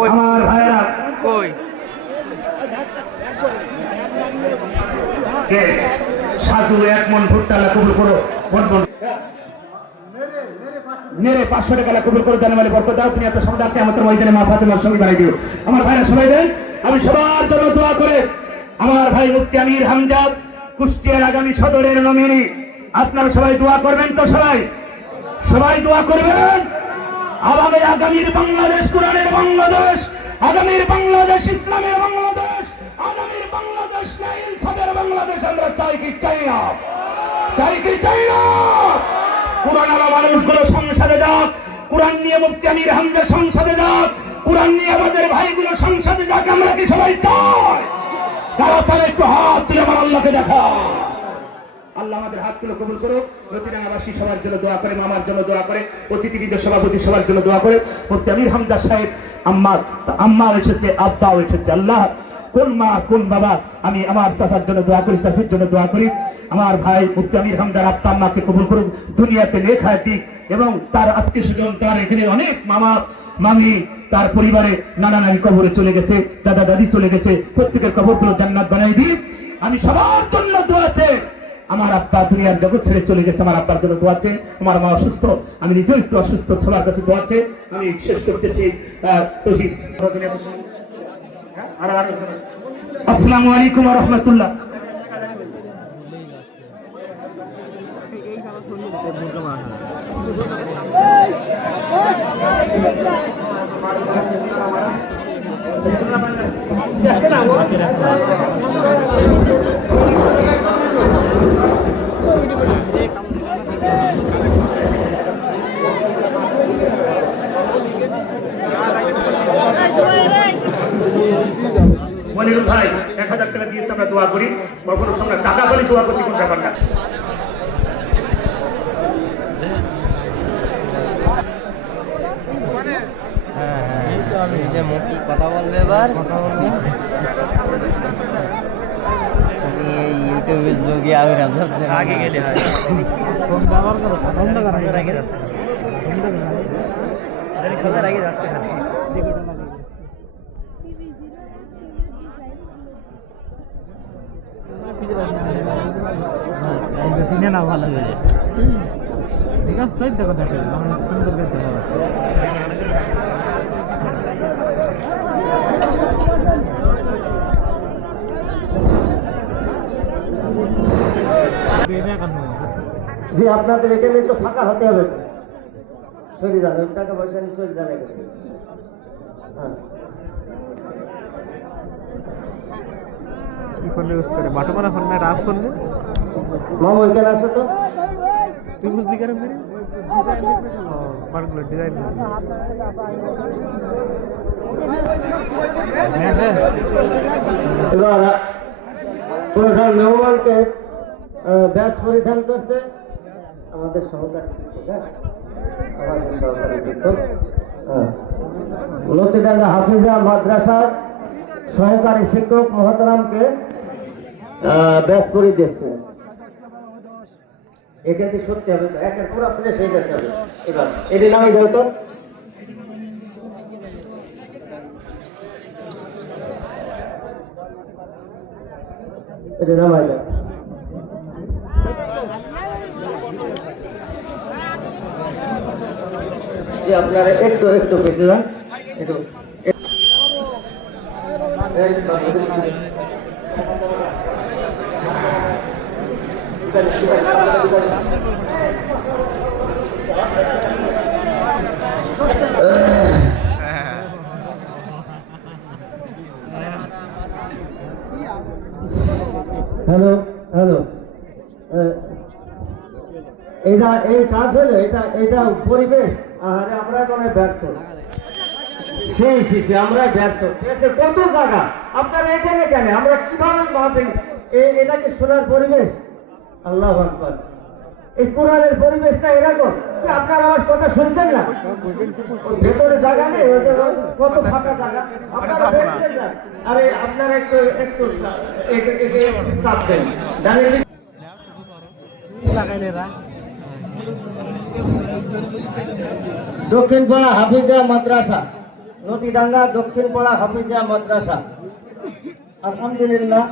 আমার ভাইয়েরা কই সাজু এক মন ভুট্টা কবুল করো মেরে 500 টাকা কবুল করে জানামালি বরকত দাও। তুমি এত সম্পদ আমাদের ময়দানে মা ফাতেমার সঙ্গে বাড়াই দিও। আমার ভাইরা সবাই দেন, আমি সবার জন্য দোয়া করে আমার ভাই মুফতি আমির হামজা কুষ্টিয়ার আগামী সদরের নমিনি, আপনারা সবাই দোয়া করবেন তো? সবাই দোয়া করবেন। আগামীর বাংলাদেশ কোরআনের বাংলাদেশ, আগামীর বাংলাদেশ ইসলামের বাংলাদেশ, আগামীর বাংলাদেশ ইনসাফের বাংলাদেশ আমরা চাই কি চাই না? কোরআন আলা মানুষগুলো সংসদে যাক, কোরআন নিয়ে মুফতি আমির হামজা সংসদে যাক, কোরআন নিয়ে আমাদের ভাইগুলো সংসদে যাক। আমরা কি সবাই চাই? যারা চাই একটু হাত তুলে আমার আল্লাহকে দেখা। আল্লাহ আমাদের হাতগুলো কবুল করো। রতিরাঙ্গাবাসী সবার জন্য দোয়া করে, মামার জন্য দোয়া করে, অতিথিবৃন্দ সভাপতি সবার জন্য দোয়া করে। মুফতি আমির হামজা সাহেব আম্মা এসেছে, আব্বাও এসেছে। আল্লাহ কোন মা কোন বাবা, আমি আমার চাচার জন্য দোয়া করি, চাষির জন্য দোয়া করি। আমার ভাই মুফতি আমির হামজার আব্বা আম্মাকে কবুল করুন, দুনিয়াতে নেক হায়াত দিক, এবং তার আত্মীয় স্বজন, তার এখানে অনেক মামা মামি, তার পরিবারে নানা নানি কবরে চলে গেছে, দাদা দাদি চলে গেছে, প্রত্যেকের কবরগুলো জান্নাত বানাই দিই। আমি সবার জন্য দোয়া আছে। আমার আব্বা দুনিয়ার জগৎ ছেড়ে চলে গেছে, আমার আব্বার জন্য দোয়া আছে। আমার মা অসুস্থ, আমি নিজেও একটু অসুস্থ, সবার কাছে দোয়া আছে। আমি শেষ করতেছি তৌহিদ। আসসালামু আলাইকুম ওয়া রাহমাতুল্লাহ। মনিরুল ভাই 1000 টাকা দিয়েছে, আমরা দোয়া করি। কখনো সঙ্গে টাকা বলে দোয়া করতে কোন ব্যাপার না। কথা বলবে এবার, ইউটিউবের যোগে আগে আগে গেলে হয়। আগে যাচ্ছে না ভালো হয়ে যায়। ঠিক আছে, তাই দেখো দেখো সুন্দর দেখতে ভালো। জি, আপনাদের এখানে একটু ফাঁকা হতে হবে। সরি যান, ওই টাকা পয়সা নিয়ে সরি যান। হ্যাঁ, কি ফোন ইউজ করে? বাটো মারা ফোন না, রাজ ফোন না? মামু এখানে আসো তো। তুই বুঝলি কেন মেরে? বারগুলো ডিজাইন এবার প্রধান মেহমানকে ব্যাস পরিধান করছে আমাদের সহকারী শিক্ষক। হ্যাঁ, আমাদের সহকারী শিক্ষক লতিডাঙ্গা হাফিজা মাদ্রাসার সহকারী শিক্ষক মহতারামকে ব্যাস পরি দিচ্ছে। এখান থেকে সত্যি হবে তো, একের পুরো ফ্রেশ হয়ে যেতে হবে। এবার এটি নামাই দাও তো। এটা নামাই দাও। যে আপনারা একটু একটু পেছনে যান, একটু হ্যালো হ্যালো, এটা এই কাজ হলো, এটা পরিবেশ। আরে আমরা কোনো ব্যর্থ, সেই আমরা ব্যর্থ। কত জায়গা আপনারা এখানে কেন, আমরা কিভাবে মাহফিল, এটাকে শোনার পরিবেশ। আল্লাহু আকবার। এই কোরআনের পরিবেশটা এরকম কি আপনারা আমার কথা শুনছেন না? ভেতরে জায়গা নেই, কত ফাঁকা জায়গা। আপনারা বেরিয়ে যান। আরে আপনারা একটু একটু চাপ দেন। দক্ষিণ পাড়া হাফিজা মাদ্রাসা নদীডাঙ্গা দক্ষিণপাড়া হাফিজিয়া মাদ্রাসা। আলহামদুলিল্লাহ